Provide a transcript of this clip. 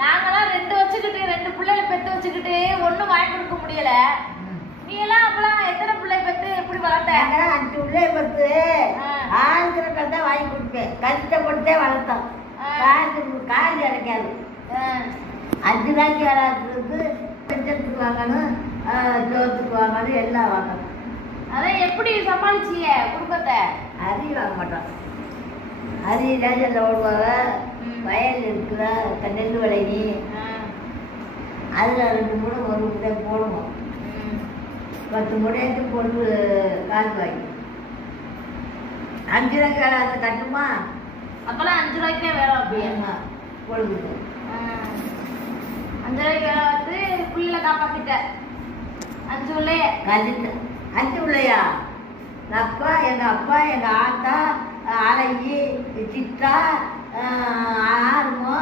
நாங்களாம் 2 வச்சுக்கிட்டு 2 பிள்ளைகளை பெத்து வச்சுக்கிட்டு ஒண்ணும் வாங்கி கொடுக்க முடியல. நீ எல்லாம் அப்பலாம் எத்தனை பிள்ளை பெத்து எப்படி வளர்த்த? 5 பிள்ளைய பெத்து ஆளுக்கு தான் வாங்கி கொடுப்பேன். கஷ்டப்பட்டே வளர்த்தோம். காசு கிடைக்காது. 5 ரூபாய்க்கு வளர்த்துக்கு பெஞ்சத்துக்கு வாங்கணும், சோத்துக்கு வாங்கணும், எல்லாம் வாங்கணும். அதான் எப்படி சமாளிச்சிய குடும்பத்தை? அரி வாங்க மாட்டோம். அரி ரேஷனில் ஓடுவாங்க. வயல் இருக்கிற நெல் விளைவி அதில் 2 மூடை 1 மூடை போடுவோம். 10 மூடைக்கு போட்டு காசு வாங்கி 5 ரூபாய்க்கு வேலை அதை கட்டுமா? அப்பெல்லாம் 5 ரூபாய்க்கே வேலை அப்படியேம்மா பொழுது 5 ரூபாய்க்கு வேலை பார்த்து பிள்ளைல காப்பாத்திட்ட. 5 பிள்ளைய 5 பிள்ளையா? அப்பா, எங்கள் அப்பா, எங்கள் ஆத்தா, அழகி, சித்தா, ஆறுமோ